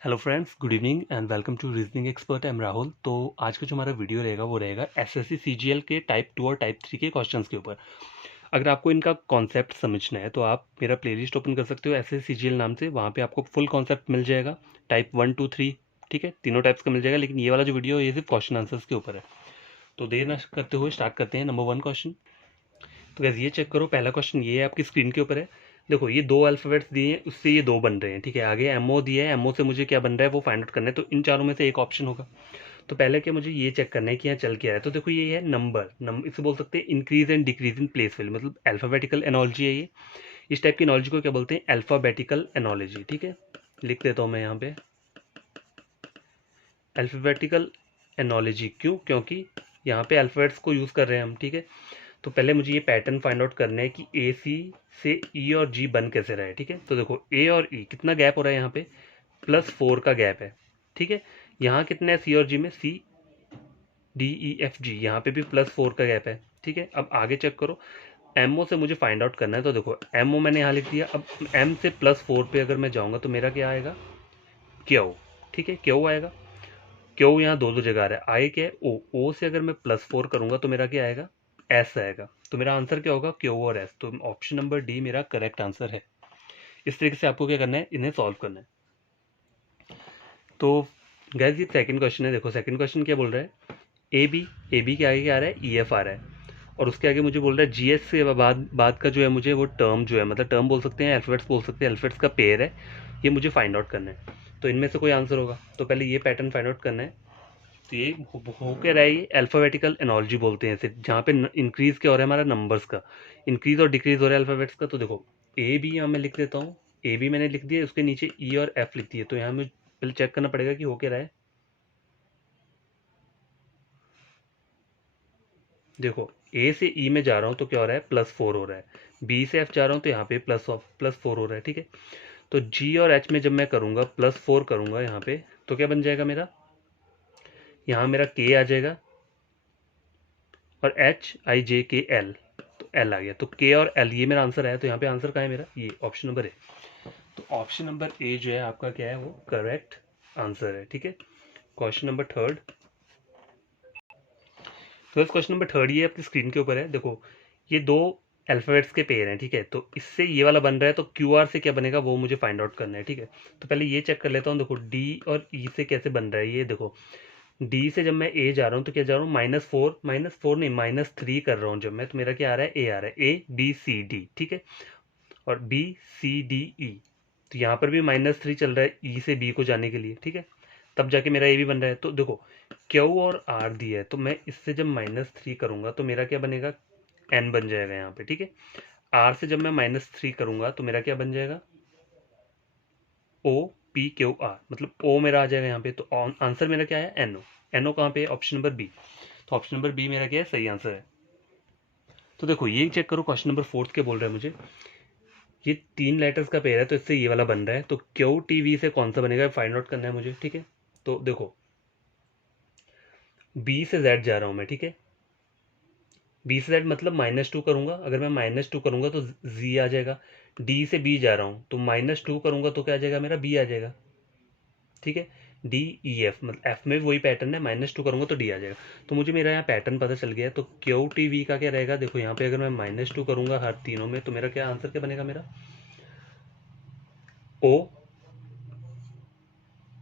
Hello friends, good evening and welcome to reasoning expert. I am Rahul. तो आज का जो हमारा वीडियो रहेगा वो रहेगा एसएससी सीजीएल के टाइप 2 और टाइप 3 के क्वेश्चंस के ऊपर। अगर आपको इनका कॉन्सेप्ट समझना है तो आप मेरा प्लेलिस्ट ओपन कर सकते हो एसएससी सीजीएल नाम से। वहाँ पे आपको फुल कॉन्सेप्ट मिल जाएगा, टाइप 1 2 3। ठीक है, तीनों टाइप्स का मिल जाएगा, लेकिन ये वाला जो वीडियो है ये सिर्फ क्वेश्चन आंसर्स के ऊपर है। तो देर न करते हुए स्टार्ट करते हैं। Number 1 question. तो गैस ये चेक करो, पहला क्वेश्चन ये है, आपकी स्क्रीन के ऊपर है। देखो, ये दो अल्फ़ाबेट्स दिए हैं, उससे ये दो बन रहे हैं। ठीक है, आगे एमओ दिया है, एमओ से मुझे क्या बन रहा है वो फाइंड आउट करना है। तो इन चारों में से एक ऑप्शन होगा। तो पहले क्या मुझे ये चेक करना है कि यहाँ चल क्या है। तो देखो, ये है नंबर इसे बोल सकते हैं increase and decrease in place value, मतलब अल्फ़ाबेटिकल एनोलॉजी है ये। इस टाइप की एनोलॉजी को क्या बोलते हैं? Alphabetical analogy. ठीक है, लिख देता हूँ मैं यहाँ पे अल्फ़ाबेटिकल एनोलॉजी। क्यों? क्योंकि यहाँ पे अल्फ़ाबेट्स को यूज़ कर रहे हैं हम। ठीक है, तो पहले मुझे ये पैटर्न फाइंड आउट करना है कि ए सी से ई और जी बन कैसे रहा है। ठीक है, तो देखो ए और ई कितना गैप हो रहा है यहाँ पे? +4 का गैप है। ठीक है, यहाँ कितना है सी और जी में? सी डी ई एफ जी, यहाँ पे भी +4 का गैप है। ठीक है, अब आगे चेक करो, एमओ से मुझे फाइंड आउट करना है। तो देखो एमओ मैंने यहाँ लिख दिया। अब एम से +4 पे अगर मैं जाऊँगा तो मेरा क्या आएगा? क्यू। ठीक है, क्यू आएगा। क्यू यहाँ दो दो जगह आ रहा है, आए क्या है? ओ। ओ से अगर मैं +4 करूँगा तो मेरा क्या आएगा? एस आएगा। तो मेरा आंसर क्या होगा? क्यू और एस। तो ऑप्शन नंबर डी मेरा करेक्ट आंसर है। इस तरीके से आपको क्या करना है, इन्हें सॉल्व करना है। तो गैस ये सेकंड क्वेश्चन है। देखो सेकंड क्वेश्चन क्या बोल रहा है? ए बी के आगे क्या आ रहा है? ई एफ आ रहा है। और उसके आगे मुझे बोल रहा है जी एस से बाद का जो है मुझे वो टर्म जो है, मतलब टर्म बोल सकते हैं, अल्फाबेट्स बोल सकते हैं, अल्फाबेट्स का पेयर है, ये मुझे फाइंड आउट करना है। तो इनमें से कोई आंसर होगा। तो पहले ये पैटर्न फाइंड आउट करना है। तो ये हो क्या रहा है? ये अल्फ़ाबेटिकल एनोलॉजी बोलते हैं इसे, जहाँ पे इंक्रीज क्या हो रहा है हमारा? नंबर्स का इंक्रीज और डिक्रीज हो रहा है अल्फ़ाबेट्स का। तो देखो ए बी यहाँ मैं लिख देता हूँ। ए बी मैंने लिख दिया, उसके नीचे ई और एफ लिख दिए। तो यहाँ मुझे पहले चेक करना पड़ेगा कि हो क्या रहा है। देखो ए से ई में जा रहा हूँ तो क्या हो रहा है? +4 हो रहा है। बी से एफ जा रहा हूँ तो यहाँ पे +4 हो रहा है। ठीक है, तो जी और एच में जब मैं करूँगा +4 करूँगा यहाँ पे, तो क्या बन जाएगा मेरा? यहाँ मेरा के आ जाएगा और एच आई जे के एल, तो एल आ गया। तो के और एल ये मेरा आंसर आया। तो यहाँ पे आंसर कहाँ है मेरा? ये ऑप्शन नंबर ए। तो ऑप्शन नंबर ए जो है आपका क्या है? वो करेक्ट आंसर है। ठीक है, क्वेश्चन नंबर थर्ड। तो क्वेश्चन नंबर थर्ड ये आपकी स्क्रीन के ऊपर है। देखो ये दो अल्फाबेट्स के पेयर हैं। ठीक है, तो इससे ये वाला बन रहा है, तो क्यू आर से क्या बनेगा वो मुझे फाइंड आउट करना है। ठीक है, तो पहले ये चेक कर लेता हूँ। देखो डी और ई से कैसे बन रहा है ये। देखो डी से जब मैं ए जा रहा हूँ तो क्या जा रहा हूँ? -4 नहीं -3 कर रहा हूँ जब मैं, तो मेरा क्या आ रहा है? ए आ रहा है। A B C D. ठीक है, और बी सी डी ई, तो यहाँ पर भी -3 चल रहा है ई से बी को जाने के लिए। ठीक है, तब जाके मेरा ए भी बन रहा है। तो देखो क्यू और आर दिया है, तो मैं इससे जब -3 करूँगा तो मेरा क्या बनेगा? एन बन जाएगा यहाँ पे। ठीक है, आर से जब मैं -3 करूँगा तो मेरा क्या बन जाएगा? ओ पी क्यू आर, मतलब ओ मेरा आ जाएगा यहाँ पे। तो आंसर मेरा क्या है? N O. एन ओ कहाँ पे? Option number B. तो ऑप्शन नंबर बी मेरा क्या है? सही आंसर है। तो देखो ये चेक करो, क्वेश्चन नंबर फोर्थ के बोल रहा है मुझे, ये 3 लेटर्स का पेयर है, तो इससे ये वाला बन रहा है। तो क्यू टी वी से कौन सा बनेगा फाइंड आउट करना है मुझे। ठीक है, तो देखो बी से जेड जा रहा हूँ मैं। ठीक है, बी से जेड मतलब -2 करूंगा। अगर मैं -2 करूंगा तो जी आ जाएगा। डी से बी जा रहा हूँ तो -2 करूंगा तो क्या आ जाएगा मेरा? बी आ जाएगा। ठीक है, डी ई एफ, मतलब एफ में वही पैटर्न है, -2 करूंगा तो डी आ जाएगा। तो मुझे मेरा यहाँ पैटर्न पता चल गया है। तो क्यू टी वी का क्या रहेगा? देखो यहाँ पे अगर मैं -2 करूंगा हर तीनों में, तो मेरा क्या आंसर क्या बनेगा मेरा? O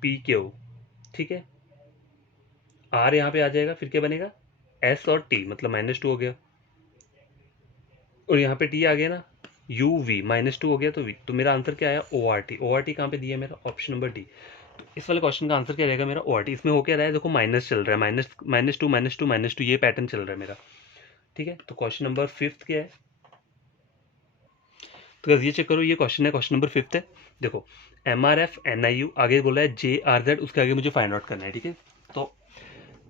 P Q. ठीक है, आर यहाँ पे आ जाएगा, फिर क्या बनेगा? एस और टी, मतलब -2 हो गया, और यहाँ पे टी आ गया ना, यू वी, -2 हो गया तो वी। तो मेरा आंसर क्या आया? O R T. O R T कहाँ पे दिया है मेरा? Option number D. तो इस वाले क्वेश्चन का आंसर क्या रहेगा मेरा? O R T. इसमें हो क्या रहा है? देखो माइनस चल रहा है, -2 ये पैटर्न चल रहा है मेरा। ठीक है, तो क्वेश्चन नंबर फिफ्थ क्या है? तो ये चेक करो, ये क्वेश्चन है, क्वेश्चन नंबर फिफ्थ है। देखो M R F N I U, आगे बोला है जे आर जेड, उसके आगे मुझे फाइंड आउट करना है। ठीक है, तो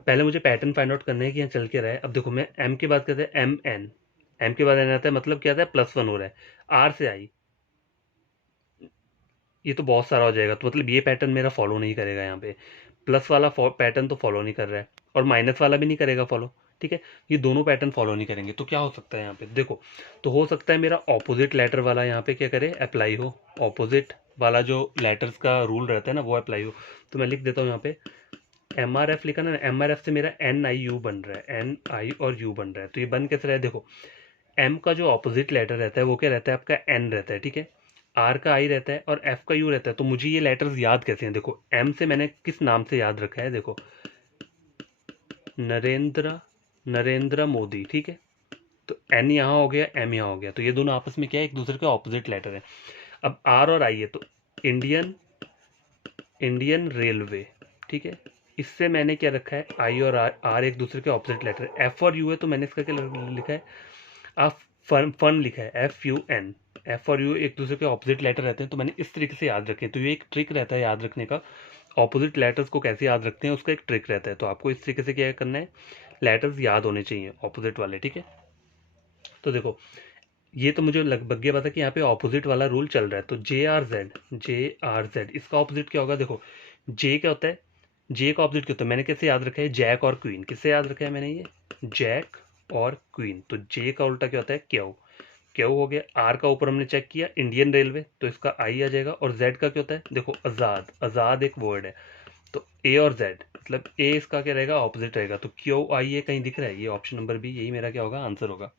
पहले मुझे पैटर्न फाइंड आउट करना है कि यहाँ चल के रहा है। अब देखो मैं एम के बाद कहते हैं एम एन, एम के बाद एन आता है, मतलब क्या आता है? +1 हो रहा है। आर से आई, ये तो बहुत सारा हो जाएगा, तो मतलब ये पैटर्न मेरा फॉलो नहीं करेगा। यहाँ पे प्लस वाला पैटर्न तो फॉलो नहीं कर रहा है, और माइनस वाला भी नहीं करेगा फॉलो। ठीक है, ये दोनों पैटर्न फॉलो नहीं करेंगे। तो क्या हो सकता है यहाँ पे? देखो, तो हो सकता है मेरा ऑपोजिट लेटर वाला यहाँ पे क्या करे? अप्लाई हो। ऑपोजिट वाला जो लेटर्स का रूल रहता है ना वो अप्लाई हो। तो मैं लिख देता हूँ यहाँ पे MRF लिखा ना, MRF से मेरा NIU बन रहा है, NI और U बन रहा है। तो ये बन कैसे रहा है, देखो M का जो ऑपोजिट लेटर रहता है वो क्या रहता है आपका N रहता है, ठीक है। R का I रहता है और F का U रहता है। तो मुझे ये लेटर्स याद कैसे हैं, देखो M से मैंने किस नाम से याद रखा है, देखो नरेंद्र मोदी, ठीक है। तो N यहाँ हो गया, M यहाँ हो गया, तो ये दोनों आपस में क्या है, एक दूसरे के ऑपोजिट लेटर है। अब R और I है, तो इंडियन रेलवे, ठीक है। इससे मैंने क्या रखा है, आई और आर एक दूसरे के ऑपोजिट लेटर। एफ और यू है तो मैंने इसका क्या लिखा है, आप फन लिखा है, FUN। एफ और यू एक दूसरे के ऑपोजिट लेटर रहते हैं, तो मैंने इस तरीके से याद रखे। तो ये एक ट्रिक रहता है याद रखने का, ऑपोजिट लेटर्स को कैसे याद रखते हैं उसका एक ट्रिक रहता है। तो आपको इस तरीके से क्या करना है, लेटर्स याद होने चाहिए ऑपोजिट वाले, ठीक है। तो देखो ये तो मुझे लगभग ये पता कि यहाँ पे ऑपोजिट वाला रूल चल रहा है। तो JRZ इसका ऑपोजिट क्या होगा, देखो जे क्या होता है, जे का ऑपोजिट क्या होता है, मैंने कैसे याद रखा है, जैक और क्वीन। किससे याद रखा है मैंने, ये जैक और क्वीन। तो जे का उल्टा क्या होता है, क्यू। क्यू हो गया। आर का ऊपर हमने चेक किया इंडियन रेलवे, तो इसका आई आ जाएगा। और जेड का क्या होता है, देखो आजाद, आजाद एक वर्ड है। तो ए और जेड मतलब ए इसका क्या रहेगा, ऑपोजिट रहेगा। तो QI कहीं दिख रहा है, ये ऑप्शन नंबर बी यही मेरा क्या होगा, आंसर होगा।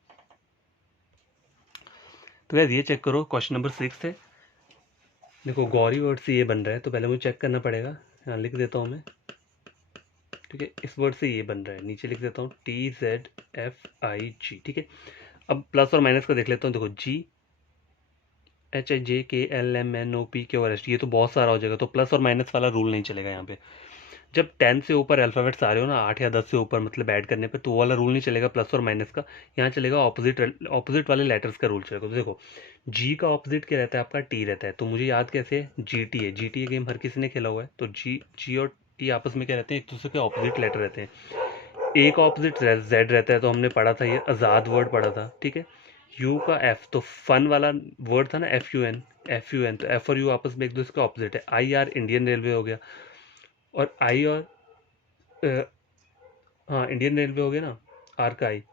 तो गाइस ये चेक करो, क्वेश्चन नंबर 6 है। देखो गौरी वर्ड से ये बन रहा है, तो पहले मुझे चेक करना पड़ेगा। यहाँ लिख देता हूँ मैं, ठीक है। इस वर्ड से ये बन रहा है, नीचे लिख देता हूँ TZFIG, ठीक है। अब प्लस और माइनस का देख लेता हूँ। देखो GHIJKLMNOPQRS, ये तो बहुत सारा हो जाएगा, तो प्लस और माइनस वाला रूल नहीं चलेगा यहाँ पे। जब 10 से ऊपर अल्फ़ाबेट्स आ रहे हो ना, 8 या 10 से ऊपर मतलब ऐड करने पे, तो वो वाला रूल नहीं चलेगा प्लस और माइनस का। यहाँ चलेगा ऑपोजिट वाले लेटर्स का रूल चलेगा। तो देखो जी का ऑपोजिट क्या रहता है आपका, टी रहता है। तो मुझे याद कैसे है, GT है। GT गेम हर किसी ने खेला हुआ है। तो जी और टी आपस में क्या रहते हैं, एक दूसरे के ऑपोजिट लेटर रहते हैं। ए का ऑपोजिट जेड रहता है, तो हमने पढ़ा था, ये आज़ाद वर्ड पढ़ा था, ठीक है। यू का एफ, तो फन वाला वर्ड था ना, FUN, तो एफ और यू आपस में एक दूसरे के ऑपोजिट है। IR इंडियन रेलवे हो गया। और आई और हाँ इंडियन रेलवे हो गया ना, आर का आई।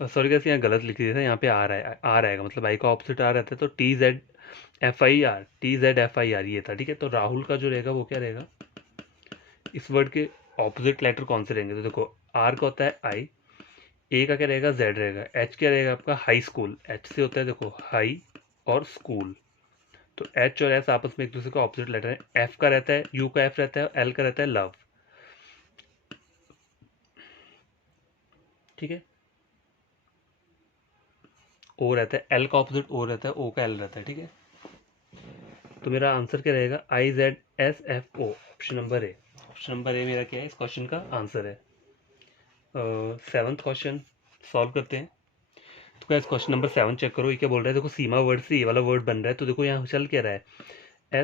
सॉरी कैसे यहाँ गलत लिख दिया था, यहाँ पे आर है, आर आएगा, मतलब आई का ऑपोजिट आर रहता है। तो TZFIR ये था, ठीक है। तो राहुल का जो रहेगा वो क्या रहेगा, इस वर्ड के ऑपोजिट लेटर कौन से रहेंगे, तो देखो आर का होता है आई, ए का क्या रहेगा, जेड रहेगा। एच क्या रहेगा आपका, हाई स्कूल। एच से होता है देखो हाई और स्कूल, तो एच और एस आपस में एक दूसरे का ऑपोजिट लेटर है। एफ का रहता है, यू का एफ रहता है, एल का रहता है लव, ठीक है। ओ रहता है, एल का ऑपोजिट ओ रहता है, ओ का एल रहता है, ठीक है। तो मेरा आंसर क्या रहेगा, IZSFO, option number A. Option number A मेरा क्या है, इस क्वेश्चन का आंसर है। 7th क्वेश्चन सॉल्व करते हैं। तो क्या, इस क्वेश्चन नंबर 7 चेक करो, ये क्या बोल रहा है, देखो सीमा वर्ड से ये वाला वर्ड बन रहा है। तो देखो यहाँ चल क्या रहा है,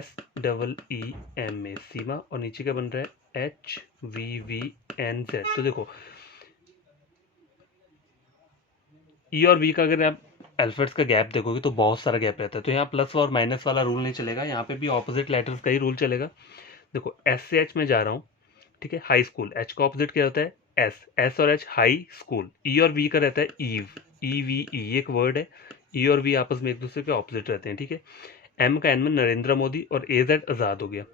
SEEMA सीमा, और नीचे क्या बन रहा है, HVVNZ। तो देखो ई और वी का अगर आप अल्फाबेट्स का गैप देखोगे तो बहुत सारा गैप रहता है। तो यहाँ प्लस और माइनस वाला रूल नहीं चलेगा, यहाँ पे भी ऑपोजिट लेटर्स का ही रूल चलेगा। देखो एस से एच में जा रहा हूँ, ठीक है। हाई स्कूल, एच का ऑपोजिट क्या होता है, एस और एच हाई स्कूल। ई और वी का रहता है ईव, EVE एक वर्ड है। ई और वी आपस में एक दूसरे के ऑपोजिट रहते हैं, ठीक है। एम का एन में नरेंद्र मोदी, और AZ आज़ाद हो गया।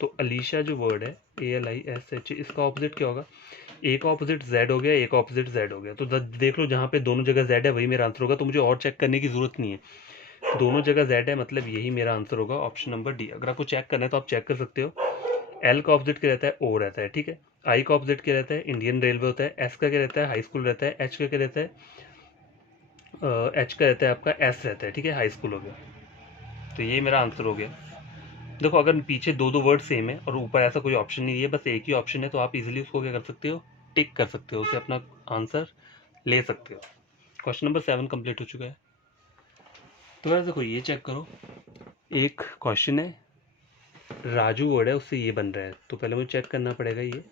तो अलीशा जो वर्ड है, ALISH, इसका ऑपोजिट क्या होगा, ए का ऑपोजिट जेड हो गया, ए का ऑपोजिट जेड हो गया। तो देख लो जहाँ पे दोनों जगह जेड है वही मेरा आंसर होगा, तो मुझे और चेक करने की जरूरत नहीं है। दोनों जगह जेड है, मतलब यही मेरा आंसर होगा, ऑप्शन नंबर डी। अगर आपको चेक करना है तो आप चेक कर सकते हो। एल का ऑपोजिट क्या रहता है, ओ रहता है, ठीक है। आई का ऑपोजिट क्या रहता है, इंडियन रेलवे होता है। एस का क्या रहता है, हाई स्कूल रहता है। एच का क्या रहता है, एच का रहता है आपका एस रहता है, ठीक है, हाई स्कूल हो गया। तो ये मेरा आंसर हो गया। देखो अगर पीछे दो दो वर्ड सेम है और ऊपर ऐसा कोई ऑप्शन नहीं है, बस एक ही ऑप्शन है, तो आप इजीली उसको क्या कर सकते हो, टिक कर सकते हो, उसे अपना आंसर ले सकते हो। क्वेश्चन नंबर 7 कंप्लीट हो चुका है। तो यार देखो ये चेक करो, एक क्वेश्चन है, राजू वर्ड है उससे ये बन रहा है। तो पहले मुझे चेक करना पड़ेगा, ये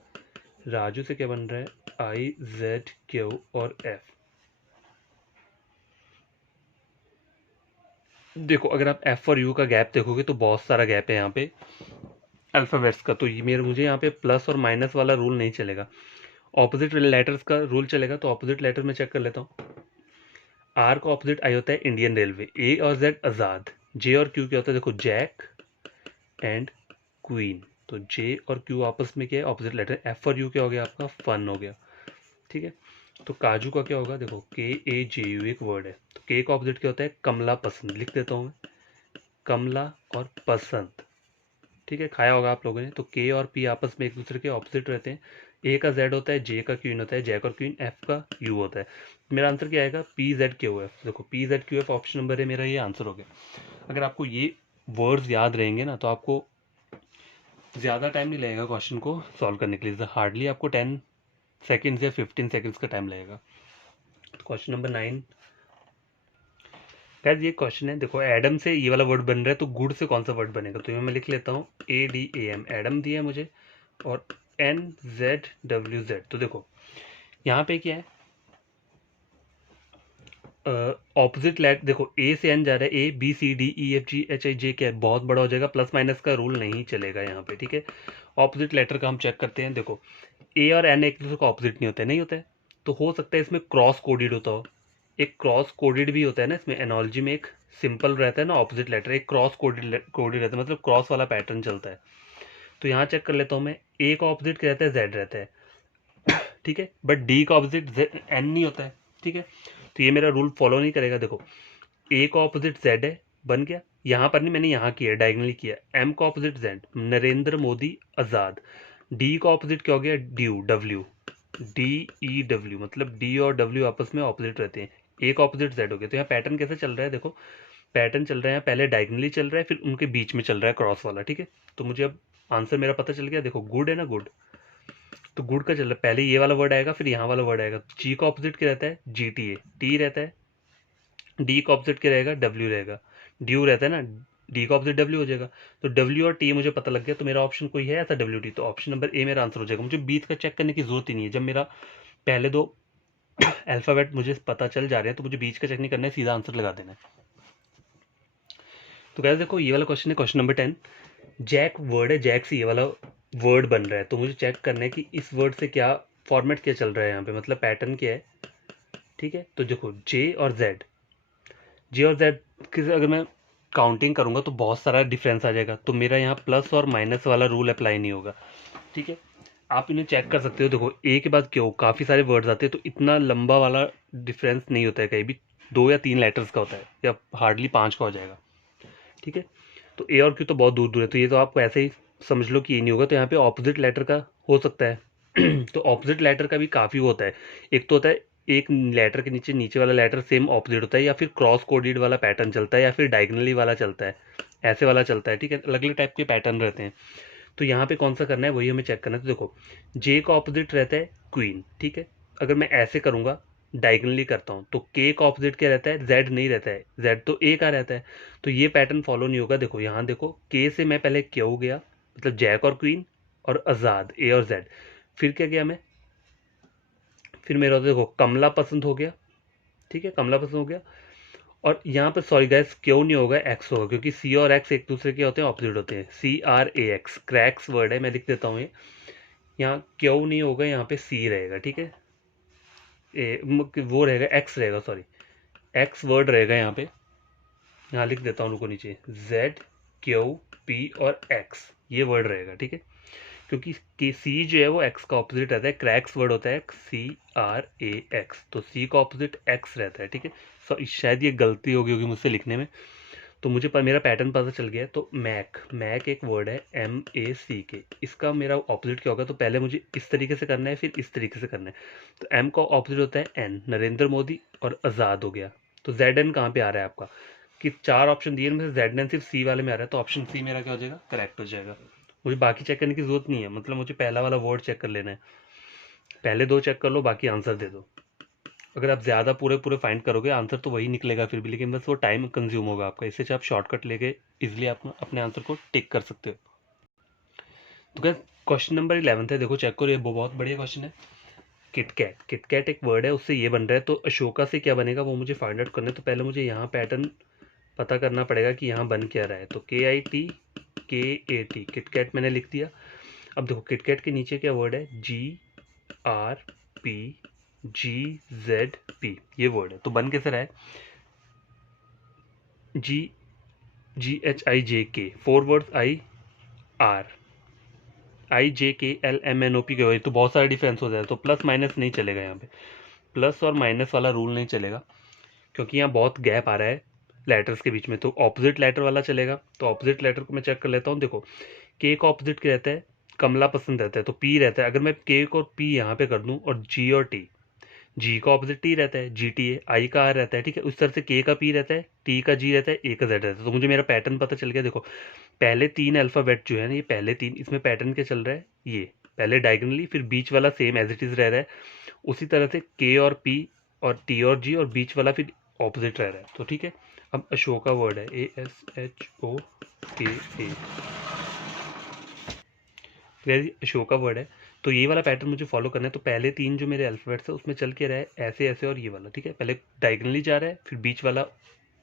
राजू से क्या बन रहा है, IZQ और F। देखो अगर आप F और U का गैप देखोगे तो बहुत सारा गैप है यहाँ पे अल्फ़ाबेट्स का। तो ये मुझे यहाँ पे प्लस और माइनस वाला रूल नहीं चलेगा, ऑपोजिट लेटर्स का रूल चलेगा। तो ऑपोजिट लेटर में चेक कर लेता हूँ। आर का ऑपोजिट आई होता है इंडियन रेलवे, ए और जेड आज़ाद, जे और क्यू क्या होता है देखो जैक एंड क्वीन, तो जे और क्यू आपस में क्या है ऑपोजिट लेटर, एफ और यू क्या हो गया आपका फन हो गया, ठीक है। तो काजू का क्या होगा देखो के ए जे यू एक वर्ड है, तो के का ऑपोजिट क्या होता है कमला पसंद, लिख देता हूँ मैं कमला और पसंद, ठीक है, खाया होगा आप लोगों ने। तो के और पी आपस में एक दूसरे के ऑपोजिट रहते हैं, ए का जेड होता है, जे का क्वीन होता है, जैक और क्वीन, एफ का यू होता है। मेरा आंसर क्या आएगा पी जेड क्यू एफ, देखो P Z Q F option number है मेरा, ये आंसर हो गया। अगर आपको ये वर्ड्स याद रहेंगे ना तो आपको ज़्यादा टाइम नहीं लगेगा क्वेश्चन को सॉल्व करने के लिए, हार्डली आपको 10 सेकेंड्स या 15 सेकेंड्स का टाइम लगेगा। क्वेश्चन नंबर 9, गाइस ये क्वेश्चन है देखो एडम से ये वाला वर्ड बन रहा है तो गुड से कौन सा वर्ड बनेगा, तो ये मैं लिख लेता हूँ A D A M, Adam दिया है मुझे, और एन जेड डब्ल्यू जेड, तो देखो यहाँ पे क्या है ऑपोजिट लेट, देखो ए से एन जा रहा है, A B C D E F G H I J क्या है बहुत बड़ा हो जाएगा, प्लस माइनस का रूल नहीं चलेगा यहाँ पे, ठीक है। ऑपोजिट लेटर का हम चेक करते हैं, देखो ए और एन एक दूसरे का ऑपोजिट नहीं होता है, नहीं होता है, तो हो सकता है इसमें क्रॉस कोडेड होता हो, एक क्रॉस कोडेड भी होता है ना इसमें, एनोलॉजी में एक सिंपल रहता है ना ऑपोजिट लेटर, एक क्रॉस कोडेड रहता है, मतलब क्रॉस वाला पैटर्न चलता है। तो यहाँ चेक कर लेता हूँ मैं, ए का ऑपोजिट क्या रहता है जेड रहता है, ठीक है, बट डी का ऑपोजिट एन नहीं होता है, ठीक है, तो ये मेरा रूल फॉलो नहीं करेगा। देखो ए का ऑपोजिट जेड है, बन गया, यहाँ पर नहीं मैंने यहाँ किया डायगनली किया, एम का ऑपोजिट जेड नरेंद्र मोदी आज़ाद, डी का ऑपोजिट क्या हो गया due W, D E W, मतलब डी और डब्ल्यू आपस में ऑपोजिट रहते हैं, ए का ऑपोजिट जेड हो गया। तो यहाँ पैटर्न कैसे चल रहा है देखो, पैटर्न चल रहा है पहले डायगनली चल रहा है फिर उनके बीच में चल रहा है क्रॉस वाला, ठीक है। तो मुझे अब आंसर मेरा पता चल गया, देखो गुड है ना गुड, तो गुड का चल रहा है पहले ये वाला वर्ड आएगा फिर यहाँ वाला वर्ड आएगा, जी का ऑपोजिट क्या रहता है जी टी ए, टी रहता है, डी का ऑपोजिट क्या रहेगा डब्ल्यू रहेगा, ड्यू रहता है ना, डी का ऑपोजिट डब्ल्यू हो जाएगा, तो डब्ल्यू और टी मुझे पता लग गया, तो मेरा ऑप्शन कोई है ऐसा डब्ल्यू टी, तो ऑप्शन नंबर ए मेरा आंसर हो जाएगा। मुझे बीच का चेक करने की जरूरत ही नहीं है, जब मेरा पहले दो अल्फ़ाबेट मुझे पता चल जा रहे हैं तो मुझे बीच का चेक नहीं करना है, सीधा आंसर लगा देना है। तो गाइस देखो ये वाला क्वेश्चन है क्वेश्चन नंबर 10, जैक वर्ड है, जैक से ये वाला वर्ड बन रहा है, तो मुझे चेक करना है कि इस वर्ड से क्या फॉर्मेट क्या चल रहा है यहाँ पे, मतलब पैटर्न क्या है, ठीक है। तो देखो जे और जेड, जे और जेड की अगर मैं काउंटिंग करूंगा तो बहुत सारा डिफरेंस आ जाएगा, तो मेरा यहाँ प्लस और माइनस वाला रूल अप्लाई नहीं होगा, ठीक है। आप इन्हें चेक कर सकते हो, देखो ए के बाद क्यों काफ़ी सारे वर्ड्स आते हैं तो इतना लंबा वाला डिफरेंस नहीं होता है, कहीं भी 2 या 3 लेटर्स का होता है या हार्डली 5 का हो जाएगा, ठीक है। तो ए और क्यू तो बहुत दूर दूर है, तो ये तो आपको ऐसे ही समझ लो कि ये नहीं होगा, तो यहाँ पे ऑपोजिट लेटर का हो सकता है तो ऑपोजिट लेटर का भी काफ़ी होता है, एक तो होता है एक लेटर के नीचे नीचे वाला लेटर सेम ऑपोजिट होता है, या फिर क्रॉस कोडेड वाला पैटर्न चलता है, या फिर डायगनली वाला चलता है, ऐसे वाला चलता है, ठीक है, अलग अलग टाइप के पैटर्न रहते हैं। तो यहाँ पे कौन सा करना है वही हमें चेक करना है। तो देखो जे का ऑपोजिट रहता है क्वीन, ठीक है, अगर मैं ऐसे करूँगा डायगनली करता हूँ तो के का ऑपोजिट क्या रहता है जेड नहीं रहता है, जेड तो ए का रहता है, तो ये पैटर्न फॉलो नहीं होगा। देखो यहाँ देखो के से मैं पहले क्यों गया, मतलब जैक और क्वीन और आज़ाद ए और जेड, फिर क्या गया मैं, फिर मेरा देखो कमला पसंद हो गया, ठीक है, कमला पसंद हो गया, और यहाँ पे सॉरी गाइस क्यों नहीं होगा एक्स होगा, क्योंकि सी और एक्स एक दूसरे के होते हैं ऑपोजिट होते हैं, C R A x cracks word है, मैं लिख देता हूँ ये, यहाँ क्यों नहीं होगा, यहाँ पे सी रहेगा, ठीक है, वो रहेगा एक्स रहेगा, सॉरी एक्स वर्ड रहेगा यहाँ पे, यहाँ लिख देता हूँ उनको नीचे, जेड क्यू पी और एक्स ये वर्ड रहेगा, ठीक है, क्योंकि सी जो है वो एक्स का ऑपोजिट रहता है, क्रैक्स वर्ड होता है सी आर ए एक्स, तो सी का ऑपोजिट एक्स रहता है, ठीक है। सो शायद ये गलती होगी होगी मुझसे लिखने में, तो मुझे पर मेरा पैटर्न पता चल गया है। तो मैक, मैक एक वर्ड है एम ए सी के, इसका मेरा ऑपोजिट क्या होगा, तो पहले मुझे इस तरीके से करना है फिर इस तरीके से करना है, तो एम का ऑपोजिट होता है एन, नरेंद्र मोदी और आज़ाद हो गया। तो जेड एन कहाँ पे आ रहा है आपका, कि 4 ऑप्शन दिए में से जेड एन सिर्फ सी वाले में आ रहा है, तो ऑप्शन सी मेरा क्या हो जाएगा करेक्ट हो जाएगा। मुझे बाकी चेक करने की जरूरत नहीं है, मतलब मुझे पहला वाला वर्ड चेक कर लेना है, पहले 2 चेक कर लो बाकी आंसर दे दो। अगर आप ज़्यादा पूरे पूरे फाइंड करोगे आंसर तो वही निकलेगा फिर भी, लेकिन बस वो टाइम कंज्यूम होगा आपका, इससे अच्छा आप शॉर्टकट लेके इजिली आप अपने आंसर को टिक कर सकते हो। तो क्या क्वेश्चन नंबर 11 है, देखो चेक करो ये बहुत बढ़िया क्वेश्चन है। किटकैट, किटकैट एक वर्ड है उससे ये बन रहा है, तो अशोका से क्या बनेगा वो मुझे फाइंड आउट करना है, तो पहले मुझे यहाँ पैटर्न पता करना पड़ेगा कि यहाँ बन क्या रहा है, तो के आई टी के ए टी किटकैट मैंने लिख दिया। अब देखो किटकैट के नीचे क्या वर्ड है जी आर पी GZP ये वर्ड है। तो बन कैसे रहा है? GHIJK, 4 वर्ड्स IRIJKLMNOP के वजह तो बहुत सारा डिफरेंस हो जाए, तो प्लस माइनस नहीं चलेगा यहाँ पे, प्लस और माइनस वाला रूल नहीं चलेगा क्योंकि यहाँ बहुत गैप आ रहा है लेटर्स के बीच में। तो ऑपोजिट लेटर वाला चलेगा। तो ऑपोजिट लेटर को मैं चेक कर लेता हूँ। देखो के का ऑपोजिट क्या रहता है? कमला पसंद रहता है, तो पी रहता है। अगर मैं के को पी यहाँ पे कर दूँ और जी और टी, जी का ऑपोजिट टी रहता है, जी टी है, आई का आर रहता है, ठीक है। उस तरह से के का पी रहता है, टी का जी रहता है, ए का जेड रहता है। तो मुझे मेरा पैटर्न पता चल गया। देखो पहले 3 अल्फ़ाबेट जो है ना, ये पहले 3, इसमें पैटर्न क्या चल रहा है? ये पहले डायगनली, फिर बीच वाला सेम एज इट इज़ रह रहा है। उसी तरह से के और पी और टी और जी, और बीच वाला फिर ऑपोजिट रह रहा है। तो ठीक है। अब अशोका वर्ड है ASHOKA, अशोका वर्ड है। तो ये वाला पैटर्न मुझे फॉलो करना है। तो पहले 3 जो मेरे अल्फ़ाबेट्स है उसमें चल के रहा है ऐसे ऐसे, और ये वाला, ठीक है। पहले डायगनली जा रहा है, फिर बीच वाला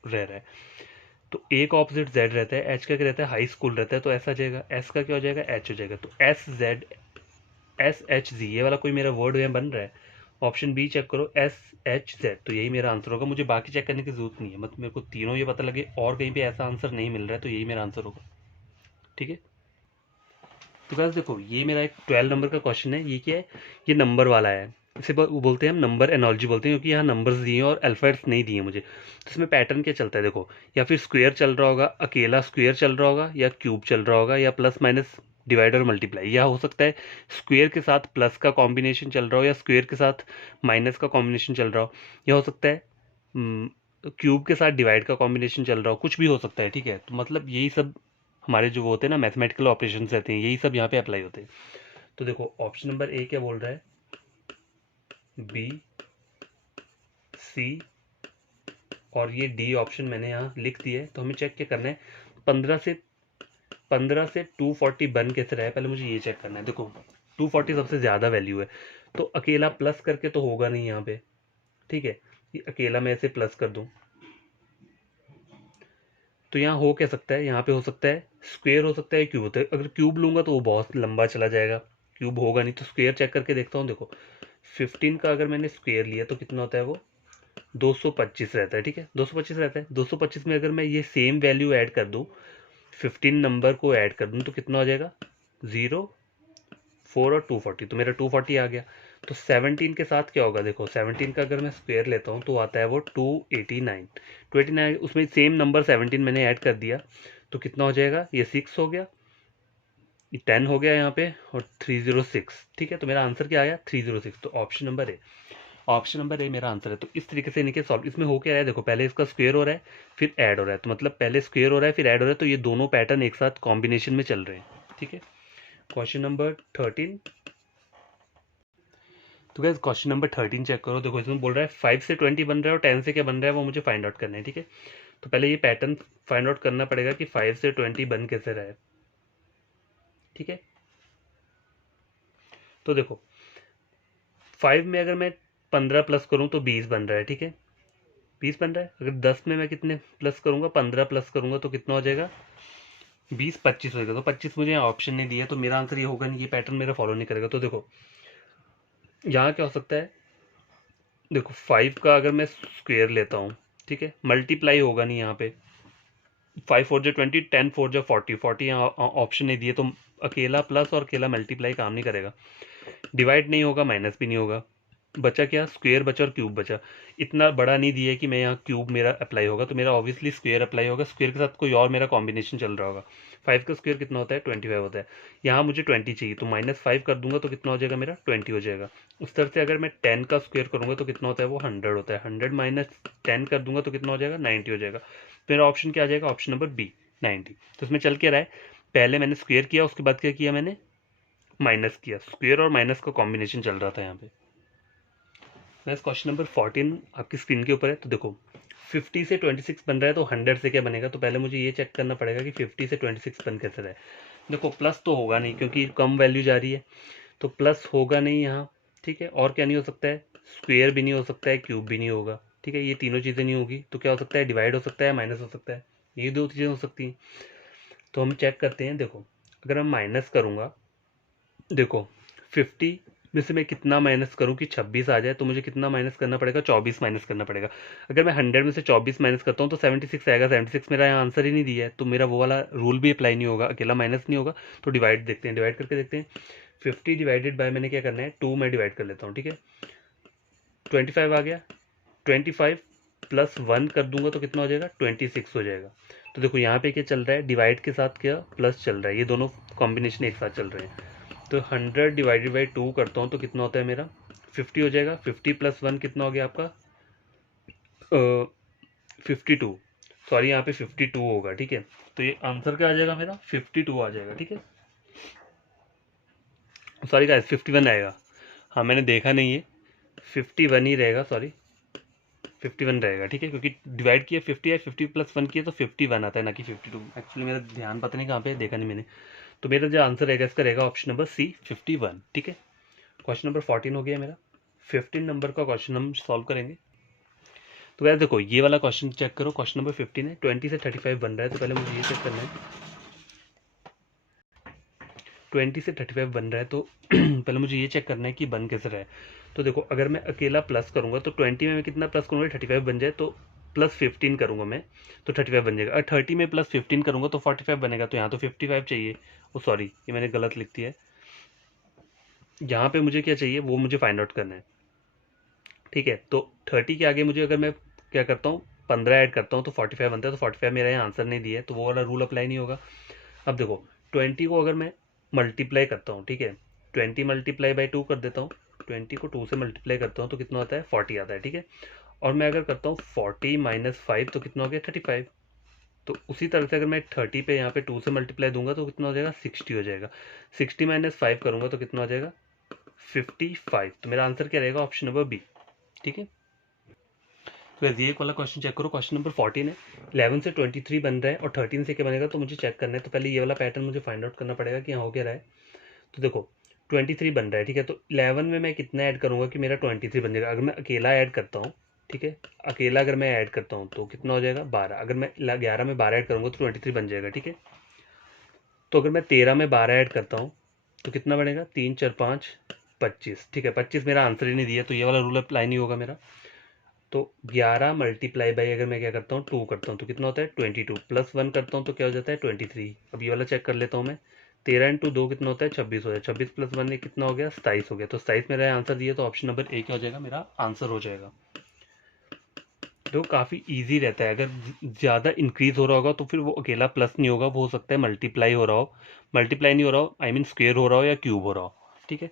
रह रहा है। तो ए का ऑपोजिट जेड रहता है, एच का क्या रहता है? हाई स्कूल रहता है, तो ऐसा जाएगा। एस का क्या हो जाएगा? एच हो जाएगा। तो SHZ ये वाला कोई मेरा वर्ड यहाँ बन रहा है? ऑप्शन बी चेक करो, SHZ। तो यही मेरा आंसर होगा। मुझे बाकी चेक करने की जरूरत नहीं है, मतलब मेरे को तीनों ये पता लगे और कहीं पे ऐसा आंसर नहीं मिल रहा है, तो यही मेरा आंसर होगा, ठीक है। तो गाइस देखो ये मेरा एक 12 नंबर का क्वेश्चन है। ये क्या है? ये नंबर वाला है। इसे बोलते हैं हम नंबर एनोलॉजी बोलते हैं, क्योंकि यहाँ नंबर्स दिए हैं और अल्फाबेट्स नहीं दिए मुझे। तो इसमें पैटर्न क्या चलता है देखो, या फिर स्क्वायर चल रहा होगा, अकेला स्क्वायर चल रहा होगा, या क्यूब चल रहा होगा, या प्लस माइनस डिवाइड और मल्टीप्लाई, या हो सकता है स्क्वायर के साथ प्लस का कॉम्बिनेशन चल रहा हो, या स्क्वायर के साथ माइनस का कॉम्बिनेशन चल रहा हो, या हो सकता है क्यूब के साथ डिवाइड का कॉम्बिनेशन चल रहा हो, कुछ भी हो सकता है, ठीक है। तो मतलब यही सब हमारे जो वो होते हैं ना मैथमेटिकल ऑपरेशन रहते हैं, यही सब यहाँ पे अप्लाई होते हैं। तो देखो ऑप्शन नंबर ए क्या बोल रहा है? B, C और ये डी ऑप्शन मैंने यहाँ लिख दिया है। तो हमें चेक क्या करना है? 15 से 240 बन कैसे रहा है, पहले मुझे ये चेक करना है। देखो 240 सबसे ज़्यादा वैल्यू है, तो अकेला प्लस करके तो होगा नहीं यहाँ पे, ठीक है। ये अकेला मैं ऐसे प्लस कर दूँ तो यहाँ हो क्या सकता है? यहाँ पे हो सकता है स्क्वायर, हो सकता है क्यूब होता है। अगर क्यूब लूंगा तो वो बहुत लंबा चला जाएगा, क्यूब होगा नहीं। तो स्क्वायर चेक करके देखता हूँ। देखो 15 का अगर मैंने स्क्वायर लिया तो कितना होता है? वो 225 रहता है, ठीक है। 225 रहता है। 225 में अगर मैं ये सेम वैल्यू ऐड कर दूँ, 15 नंबर को ऐड कर दूँ, तो कितना हो जाएगा? 0, 4 और 240, तो मेरा 240 आ गया। तो 17 के साथ क्या होगा? देखो 17 का अगर मैं स्क्वायर लेता हूँ तो आता है वो 289, 289 उसमें सेम नंबर 17 मैंने ऐड कर दिया, तो कितना हो जाएगा? ये 6 हो गया, ये 10 हो गया यहाँ पे, और 306, ठीक है। तो मेरा आंसर क्या आया? 306। तो option number A, option number A मेरा आंसर है। तो इस तरीके से इनके सॉल्व, इसमें हो क्या रहा है? देखो पहले इसका स्क्वायर हो रहा है, फिर ऐड हो रहा है, तो मतलब पहले स्क्वायर हो रहा है फिर ऐड हो रहा है, तो ये दोनों पैटर्न एक साथ कॉम्बिनेशन में चल रहे हैं, ठीक है। Question number 13। तो गाइस क्वेश्चन नंबर 13 चेक करो। देखो इसमें बोल रहा है 5 से 20 बन रहा है और 10 से क्या बन रहा है वो मुझे फाइंड आउट करना है, ठीक है। तो पहले ये पैटर्न फाइंड आउट करना पड़ेगा कि 5 से 20 बन कैसे रहा है, ठीक है। तो देखो 5 में अगर मैं 15 प्लस करूँ तो 20 बन रहा है, ठीक है, 20 बन रहा है। अगर 10 में मैं कितने प्लस करूँगा? 15 प्लस करूँगा तो कितना हो जाएगा? 20, 25 होगा। तो 25 मुझे यहाँ ऑप्शन नहीं दिया, तो मेरा आंसर ये होगा नहीं, ये पैटर्न मेरा फॉलो नहीं करेगा। तो देखो यहाँ क्या हो सकता है? देखो 5 का अगर मैं स्क्वायर लेता हूँ, ठीक है, मल्टीप्लाई होगा नहीं यहाँ पे। 5 4 जो 20, 10 4 जो 40, 40 यहाँ ऑप्शन नहीं दिए, तो अकेला प्लस और अकेला मल्टीप्लाई काम नहीं करेगा। डिवाइड नहीं होगा, माइनस भी नहीं होगा, बचा क्या? स्क्वायर बचा और क्यूब बचा। इतना बड़ा नहीं दिया है कि मैं यहाँ क्यूब मेरा अप्लाई होगा, तो मेरा ऑब्वियसली स्क्वायर अप्लाई होगा। स्क्वायर के साथ कोई और मेरा कॉम्बिनेशन चल रहा होगा। 5 का स्क्वायर कितना होता है? 25 होता है। यहाँ मुझे 20 चाहिए, तो -5 कर दूंगा तो कितना हो जाएगा? मेरा 20 हो जाएगा। उस तरह से अगर मैं 10 का स्क्वायर करूंगा तो कितना होता है? वो 100 होता है। 100 माइनस 10 कर दूंगा तो कितना हो जाएगा? 90 हो जाएगा। तो मेरा ऑप्शन क्या आ जाएगा? Option number B, 90। तो इसमें चल के रहा है, पहले मैंने स्क्वायर किया, उसके बाद क्या किया मैंने? माइनस किया। स्क्वायर और माइनस का कॉम्बिनेशन चल रहा था यहाँ पे। नेक्स्ट क्वेश्चन नंबर 14 आपकी स्क्रीन के ऊपर है। तो देखो 50 से 26 बन रहा है, तो 100 से क्या बनेगा? तो पहले मुझे ये चेक करना पड़ेगा कि 50 से 26 बन कैसे रहा है। देखो प्लस तो होगा नहीं क्योंकि कम वैल्यू जा रही है, तो प्लस होगा नहीं यहाँ, ठीक है। और क्या नहीं हो सकता है? स्क्वेयर भी नहीं हो सकता है, क्यूब भी नहीं होगा, ठीक है। ये तीनों चीज़ें नहीं होगी, तो क्या हो सकता है? डिवाइड हो सकता है, माइनस हो सकता है, ये दो चीज़ें हो सकती हैं। तो हम चेक करते हैं। देखो अगर हम माइनस करूँगा, देखो 50 में से मैं कितना माइनस करूं कि 26 आ जाए, तो मुझे कितना माइनस करना पड़ेगा, 24 माइनस करना पड़ेगा। अगर मैं 100 में से 24 माइनस करता हूं तो 76 आएगा। 76 मेरा यहाँ आंसर ही नहीं दिया है, तो मेरा वो वाला रूल भी अप्लाई नहीं होगा, अकेला माइनस नहीं होगा। तो डिवाइड देखते हैं, डिवाइड करके देखते हैं। 50 डिवाइडेड बाय मैंने क्या करना है, 2 में डिवाइड कर लेता हूँ, ठीक है। 25 आ गया, 25 प्लस 1 कर दूंगा तो कितना हो जाएगा, 26 हो जाएगा। तो देखो यहाँ पे क्या चल रहा है, डिवाइड के साथ क्या प्लस चल रहा है, ये दोनों कॉम्बिनेशन एक साथ चल रहे हैं। तो 100 डिवाइडेड बाई 2 करता हूँ तो कितना होता है मेरा, 50 हो जाएगा। 50 प्लस 1 कितना हो गया आपका, 52। सॉरी यहाँ पे 52 होगा, ठीक है। तो ये आंसर क्या आ जाएगा मेरा, 52 आ जाएगा, ठीक है। सॉरी गाइस, 51 आएगा। हाँ मैंने देखा नहीं है, 51 ही रहेगा, सॉरी 51 रहेगा, ठीक है। क्योंकि डिवाइड किया 50 है, 50 प्लस 1 किया तो 51 आता है, ना कि 52। एक्चुअली मेरा ध्यान पता नहीं कहाँ पे है, देखा नहीं मैंने। तो मेरा जो आंसर रहेगा इसका रहेगा ऑप्शन नंबर सी, 51, ठीक है। क्वेश्चन नंबर 14 हो गया मेरा। 15 नंबर का क्वेश्चन हम सॉल्व करेंगे। तो यार देखो ये वाला क्वेश्चन चेक करो, क्वेश्चन नंबर 15 है, 20 से 35 बन रहा है। तो पहले मुझे ये चेक करना है, 20 से 35 बन रहा है, तो पहले मुझे ये चेक करना है कि बन कैसे रहा है। तो देखो अगर मैं अकेला प्लस करूंगा तो 20 में मैं कितना प्लस करूंगा, 35 बन जाए, तो प्लस 15 करूंगा मैं तो 35 बन जाएगा। और 30 में प्लस 15 करूंगा तो 45 बनेगा, तो यहाँ तो 55 चाहिए। ओ सॉरी, ये मैंने गलत लिख दिया है। यहाँ पे मुझे क्या चाहिए वो मुझे फाइंड आउट करना है, ठीक है। तो 30 के आगे मुझे, अगर मैं क्या करता हूँ 15 ऐड करता हूँ तो 45 बनता है। तो 45 मेरा यहाँ आंसर नहीं दिया है, तो वो वाला रूल अप्लाई नहीं होगा। अब देखो 20 को अगर मैं मल्टीप्लाई करता हूँ, ठीक है, 20 मल्टीप्लाई बाई 2 कर देता हूँ। 20 को 2 से मल्टीप्लाई करता हूँ तो कितना होता है, 40 आता है, ठीक है। और मैं अगर करता हूँ 40 माइनस 5 तो कितना हो गया, 35। तो उसी तरह से अगर मैं 30 पे यहाँ पे 2 से मल्टीप्लाई दूंगा तो कितना हो जाएगा, 60 हो जाएगा। 60 माइनस 5 करूंगा तो कितना हो जाएगा, 55। तो मेरा आंसर क्या रहेगा, ऑप्शन नंबर बी, ठीक है। तो वैसे ये वाला क्वेश्चन चेक करो, क्वेश्चन नंबर 14 है। 11 से 23 बन रहा है और 13 से क्या बनेगा, तो मुझे चेक करना है। तो पहले ये वाला पैटर्न मुझे फाइंड आउट करना पड़ेगा कि यहाँ हो क्या रहा है। तो देखो 23 बन रहा है, ठीक है। तो 11 में मैं कितना ऐड करूंगा कि मेरा 23 बन जाएगा। अगर मैं अकेला ऐड करता हूँ, ठीक है, अकेला अगर मैं ऐड करता हूँ तो कितना हो जाएगा, 12। अगर मैं 11 में 12 ऐड करूंगा तो 23 बन जाएगा, ठीक है। तो अगर मैं 13 में 12 ऐड करता हूँ तो कितना बनेगा, 3 4 5 25, ठीक है। 25 मेरा आंसर ही नहीं दिया, तो ये वाला रूल अप्लाई नहीं होगा मेरा। तो 11 मल्टीप्लाई बाई अगर मैं क्या करता हूँ 2 करता हूँ तो कितना होता है, 22 प्लस 1 करता हूँ तो क्या हो जाता है, 23। अब ये वाला चेक कर लेता हूँ मैं, 13 इंटू 2 कितना होता है, 26 हो जाए। 26 प्लस 1 कितना हो गया, 27 हो गया। तो 27 मेरा आंसर दिया, तो ऑप्शन नंबर ए क्या हो जाएगा, मेरा आंसर हो जाएगा। तो काफ़ी ईजी रहता है। अगर ज़्यादा इंक्रीज हो रहा होगा तो फिर वो अकेला प्लस नहीं होगा, वो हो सकता है मल्टीप्लाई हो रहा हो, मल्टीप्लाई नहीं हो रहा हो, आई मीन स्क्वेयर हो रहा हो या क्यूब हो रहा हो, ठीक है।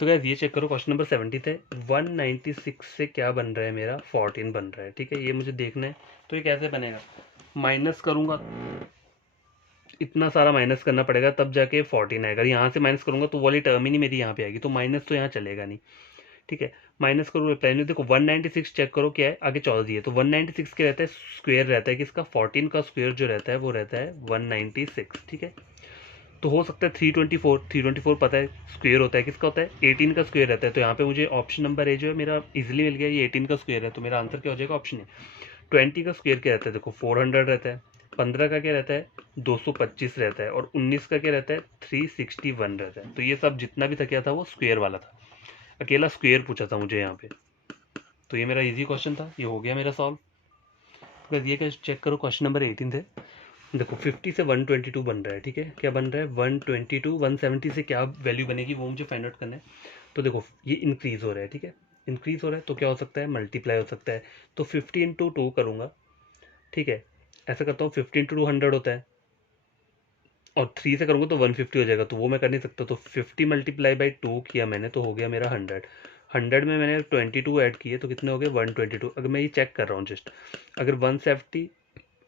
तो गैस ये चेक करो, क्वेश्चन नंबर 70 है। 196 से क्या बन रहा है मेरा, 14 बन रहा है, ठीक है। ये मुझे देखना है। तो ये कैसे बनेगा, माइनस करूंगा, इतना सारा माइनस करना पड़ेगा तब जाके 14 आएगा। यहाँ से माइनस करूंगा तो वाली टर्म ही नहीं मेरी यहाँ पे आएगी, तो माइनस तो यहाँ चलेगा नहीं, ठीक है। माइनस करो रिप्लाई नहीं। देखो 196 चेक करो क्या है, आगे 14 दिए। तो 196 क्या रहता है, स्क्वेयर रहता है किसका, 14 का स्क्वेयर जो रहता है वो रहता है 196, ठीक है। तो हो सकता है 324, 324 पता है स्क्वेयर होता है किसका, होता है 18 का स्क्वेयर रहता है। तो यहाँ पे मुझे ऑप्शन नंबर ए जो है मेरा इजीली मिल गया, ये 18 का स्क्वेयर है। तो मेरा आंसर क्या हो जाएगा, ऑप्शन है। 20 का स्क्वेयर क्या रहता है, देखो 400 रहता है। 15 का क्या रहता है, 225 रहता है। और 19 का क्या रहता है, 361 रहता है। तो ये सब जितना भी था क्या था, वो स्क्वेयर वाला था, अकेला स्क्वेयर पूछा था मुझे यहाँ पे। तो ये मेरा इजी क्वेश्चन था, ये हो गया मेरा सॉल्व। बस ये क्या चेक करो, क्वेश्चन नंबर 18 थे। देखो 50 से 122 बन रहा है, ठीक है। क्या बन रहा है, 122। 170 से क्या वैल्यू बनेगी वो मुझे फाइंड आउट करना है। तो देखो ये इंक्रीज हो रहा है, ठीक है, इंक्रीज हो रहा है तो क्या हो सकता है, मल्टीप्लाई हो सकता है। तो 50 इंटू 2 करूँगा, ठीक है। ऐसा करता हूँ 50 इंटू 2 100 होता है, और 3 से करूँगा तो 150 हो जाएगा, तो वो मैं कर नहीं सकता। तो 50 मल्टीप्लाई बाई 2 किया मैंने तो हो गया मेरा 100। 100 में मैंने 22 ऐड किए तो कितने हो गए, 122। अगर मैं ये चेक कर रहा हूँ जस्ट, अगर 170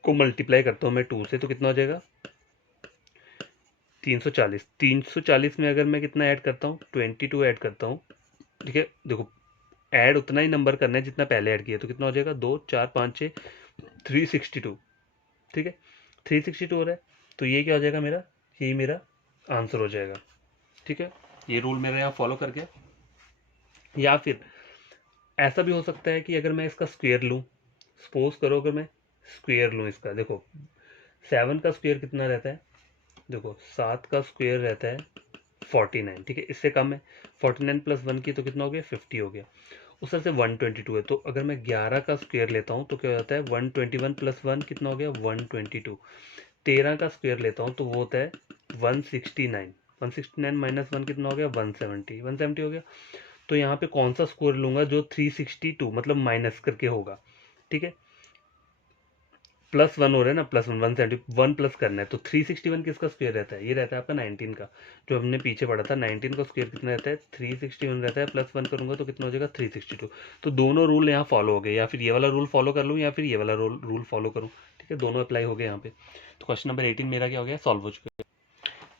को मल्टीप्लाई करता हूँ मैं 2 से तो कितना हो जाएगा, 340। 340 में अगर मैं कितना ऐड करता हूँ, 22 ऐड करता हूँ, ठीक है। देखो ऐड उतना ही नंबर करना है जितना पहले ऐड किया, तो कितना हो जाएगा, 2 4 5 6, 362, ठीक है। 362 हो रहा है, तो ये क्या हो जाएगा मेरा, यही मेरा आंसर हो जाएगा, ठीक है। ये रूल मेरे यहाँ फॉलो करके। या फिर ऐसा भी हो सकता है कि अगर मैं इसका स्क्वेयर लूँ, सपोज करो अगर मैं स्क्वेयर लूँ इसका, देखो 7 का स्क्वेयर कितना रहता है, देखो 7 का स्क्वेयर रहता है 49, ठीक है, इससे कम है। 49 प्लस 1 की तो कितना हो गया, 50 हो गया। उस तरह से 122 है, तो अगर मैं 11 का स्क्वायर लेता हूँ तो क्या हो जाता है, 121 प्लस 1 कितना हो गया, 122। 13 का स्क्वायर लेता हूँ तो वो होता है 169। 169 माइनस 1 कितना हो गया, 170। 170 हो गया। तो यहाँ पे कौन सा स्क्वायर लूंगा जो 362 मतलब माइनस करके होगा, ठीक है। प्लस 1 हो रहा है ना, प्लस 1, 171 प्लस करना है, तो 361 किसका स्क्वायर रहता है, ये रहता है आपका 19 का, जो हमने पीछे पढ़ा था। 19 का स्क्वायर कितना रहता है, 361 रहता है। प्लस 1 करूंगा तो कितना हो जाएगा, 362। तो दोनों रूल यहाँ फॉलो हो गए, या फिर ये वाला रूल फॉलो कर लूँ या फिर ये वाला रूल फॉलो करूँ, ठीक है, दोनों अप्लाई हो गए यहाँ पे। तो क्वेश्चन नंबर 18 मेरा क्या हो गया, सॉल्व हो चुका है।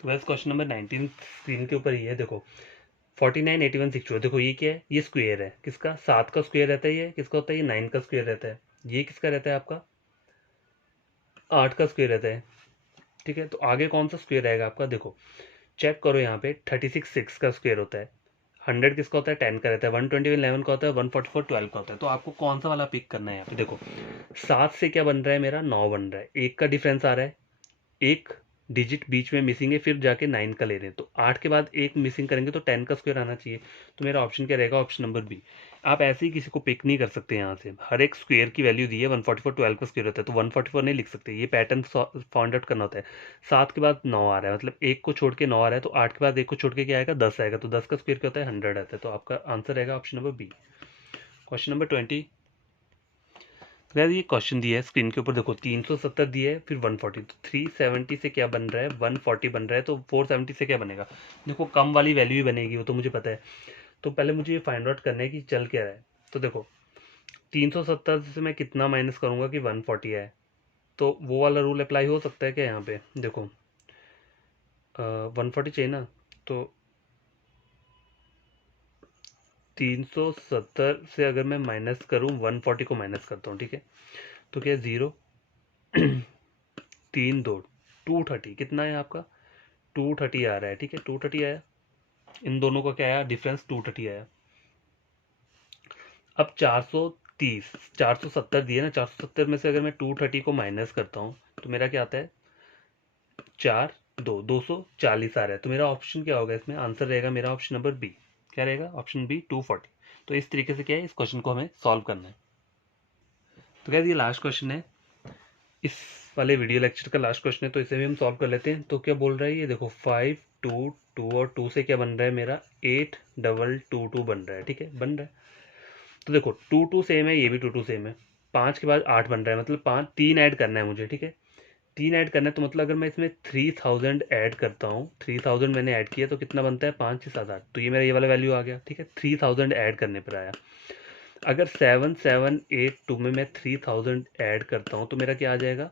तो वैसे क्वेश्चन नंबर 19 स्क्रीन के ऊपर ही है, देखो 49, 81, 62। देखो ये क्या है, ये स्क्वायर है किसका, 7 का स्क्वायर रहता है, ये किसका होता है, ये 9 का स्क्वायर रहता है। ये किसका रहता है, आपका 8 का स्क्वायर रहता है, ठीक है। तो आगे कौन सा स्क्वायर रहेगा आपका, देखो चेक करो यहाँ पे, 36 6 का स्क्वायर होता है। 100 किसका होता है, 10 का रहता है। 120 11 का होता है। 144 12 का होता है। तो आपको कौन सा वाला पिक करना है यहाँ पे, देखो 7 से क्या बन रहा है, मेरा 9 बन रहा है, एक का डिफरेंस आ रहा है, एक डिजिट बीच में मिसिंग है, फिर जाके 9 का ले रहे हैं, तो 8 के बाद एक मिसिंग करेंगे तो 10 का स्क्वायर आना चाहिए। तो मेरा ऑप्शन क्या रहेगा, ऑप्शन नंबर बी। आप ऐसे ही किसी को पिक नहीं कर सकते, यहाँ से हर एक स्क्वायर की वैल्यू दी है। 144 12 का स्क्वायर होता है, तो 144 नहीं लिख सकते, ये पैटर्न फाइंड आउट करना होता है। 7 के बाद 9 आ रहा है, मतलब एक को छोड़ के 9 आ रहा है, तो 8 के बाद एक को छोड़ के क्या आएगा, 10 आएगा, तो 10 का स्क्वायर क्या होता है, 100 आता है। तो आपका आंसर रहेगा option number B. Question number 20। यार ये क्वेश्चन दिया है स्क्रीन के ऊपर, देखो 370 दिया है, फिर 140, तो 370 से क्या बन रहा है, 140 बन रहा है, तो 470 से क्या बनेगा। देखो कम वाली वैल्यू ही बनेगी, वो तो मुझे पता है। तो पहले मुझे ये फाइंड आउट करना है कि चल क्या रहा है। तो देखो 370 से मैं कितना माइनस करूंगा कि 140 है, तो वो वाला रूल अप्लाई हो सकता है क्या यहाँ पे, देखो 140 चाहिए ना, तो 370 से अगर मैं माइनस करूँ, 140 को माइनस करता हूँ, ठीक है, तो क्या 0 3 2 230 कितना है आपका, 230 आ रहा है, ठीक है, 230 आया। इन दोनों का क्या आया डिफरेंस, 230 आया। अब 430 470 दिए ना, 470 में से अगर मैं 230 को माइनस करता हूँ तो मेरा क्या आता है, 4 2 240 आ रहा है। तो मेरा ऑप्शन क्या होगा, इसमें आंसर रहेगा मेरा ऑप्शन नंबर बी। क्या रहेगा, ऑप्शन बी 240। तो इस तरीके से क्या है, इस क्वेश्चन को हमें सॉल्व करना है। तो क्या ये लास्ट क्वेश्चन है, इस वाले वीडियो लेक्चर का लास्ट क्वेश्चन है, तो इसे भी हम सॉल्व कर लेते हैं। तो क्या बोल रहा है ये, देखो 5 2 2 और 2 से क्या बन रहा है मेरा, 8 डबल 2 2 बन रहा है, ठीक है, बन रहा है। तो देखो 2 2 सेम है, ये भी 2 2 सेम है। 5 के बाद 8 बन रहा है, मतलब 5 3 ऐड करना है मुझे, ठीक है, 3 ऐड करना है। तो मतलब अगर मैं इसमें 3000 ऐड करता हूँ, 3000 मैंने ऐड किया तो कितना बनता है, 5 6 7 8, तो ये मेरा ये वाला वैल्यू आ गया, ठीक है, 3000 ऐड करने पर आया। अगर 7782 में मैं 3000 ऐड करता हूँ तो मेरा क्या आ जाएगा,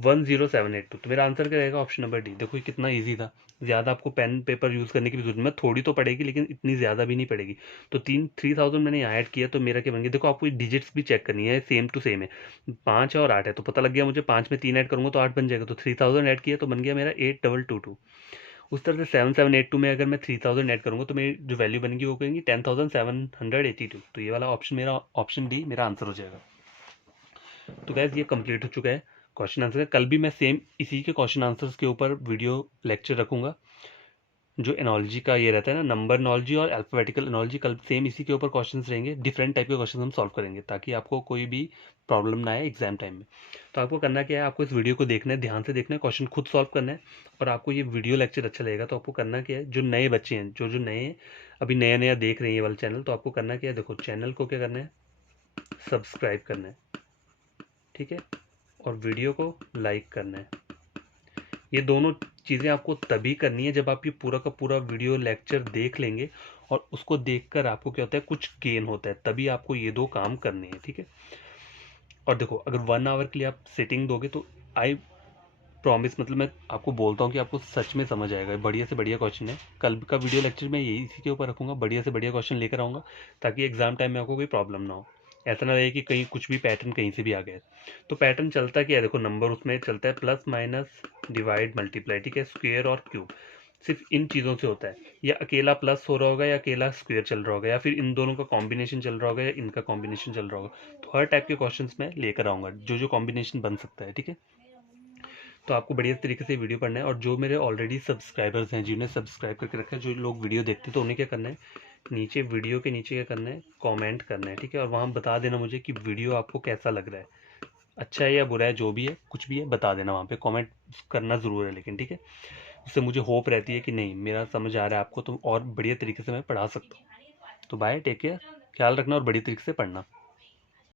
10782। तो मेरा आंसर क्या रहेगा, ऑप्शन नंबर डी। देखो ये कितना इजी था, ज़्यादा आपको पेन पेपर यूज़ करने की भी जरूरत नहीं, थोड़ी तो पड़ेगी लेकिन इतनी ज़्यादा भी नहीं पड़ेगी। तो 3000 मैंने यहाँ ऐड किया तो मेरा क्या बन गया, देखो आपको डिजिट्स भी चेक करनी है, सेम टू सेम है, 5 है और 8 है, तो पता लग गया मुझे 5 में 3 ऐड करूँगा तो 8 बन जाएगा। तो 3000 ऐड किया तो बन गया मेरा 8222। उस तरह से 7782 में अगर मैं 3000 ऐड करूँगा तो मेरी जो वैल्यू बनेगी वो कहेंगी 10782। तो ये वाला ऑप्शन मेरा, ऑप्शन डी मेरा आंसर हो जाएगा। तो गैस ये कंप्लीट हो चुका है क्वेश्चन आंसर। कल भी मैं सेम इसी के क्वेश्चन आंसर्स के ऊपर वीडियो लेक्चर रखूंगा, जो एनोलॉजी का ये रहता है ना, नंबर एनोलॉजी और अल्फाबेटिकल एनोलॉजी, कल सेम इसी के ऊपर क्वेश्चंस रहेंगे, डिफरेंट टाइप के क्वेश्चन हम सॉल्व करेंगे ताकि आपको कोई भी प्रॉब्लम ना आए एग्जाम टाइम में। तो आपको करना क्या है, आपको इस वीडियो को देखना है, ध्यान से देखना है, क्वेश्चन खुद सॉल्व करना है। और आपको ये वीडियो लेक्चर अच्छा लगेगा तो आपको करना क्या है, जो नए बच्चे हैं, जो जो नए अभी नया नया देख रहे हैं ये वाला चैनल, तो आपको करना क्या है, देखो चैनल को क्या करना है, सब्सक्राइब करना है, ठीक है, और वीडियो को लाइक करना है। ये दोनों चीज़ें आपको तभी करनी है जब आप ये पूरा का पूरा वीडियो लेक्चर देख लेंगे, और उसको देखकर आपको क्या होता है, कुछ गेन होता है, तभी आपको ये दो काम करने हैं, ठीक है। और देखो अगर 1 आवर के लिए आप सेटिंग दोगे तो आई प्रॉमिस, मतलब मैं आपको बोलता हूँ कि आपको सच में समझ आएगा। बढ़िया से बढ़िया क्वेश्चन है, कल का वीडियो लेक्चर मैं यही इसी के ऊपर रखूँगा, बढ़िया से बढ़िया क्वेश्चन लेकर आऊँगा ताकि एग्जाम टाइम में आपको कोई प्रॉब्लम ना हो। ऐसा ना रहे कि कहीं कुछ भी पैटर्न कहीं से भी आ गया। तो पैटर्न चलता क्या है, देखो नंबर उसमें चलता है प्लस माइनस डिवाइड मल्टीप्लाई, ठीक है, स्क्वेयर और क्यूब, सिर्फ इन चीज़ों से होता है। या अकेला प्लस हो रहा होगा, या अकेला स्क्वेयर चल रहा होगा, या फिर इन दोनों का कॉम्बिनेशन चल रहा होगा, या इनका कॉम्बिनेशन चल रहा होगा। तो हर टाइप के क्वेश्चंस मैं लेकर आऊँगा जो जो कॉम्बिनेशन बन सकता है, ठीक है। तो आपको बढ़िया तरीके से वीडियो पढ़ना है। और जो मेरे ऑलरेडी सब्सक्राइबर्स हैं, जिन्हें सब्सक्राइब करके रखा है, जो लोग वीडियो देखते हैं, तो उन्हें क्या करना है, नीचे वीडियो के नीचे क्या करना है, कमेंट करना है, ठीक है। और वहाँ बता देना मुझे कि वीडियो आपको कैसा लग रहा है, अच्छा है या बुरा है, जो भी है कुछ भी है बता देना, वहाँ पे कमेंट करना ज़रूर है लेकिन, ठीक है। उससे मुझे होप रहती है कि नहीं मेरा समझ आ रहा है आपको, तो और बढ़िया तरीके से मैं पढ़ा सकता हूँ। तो बाय, टेक केयर, ख्याल रखना और बढ़िया तरीके से पढ़ना।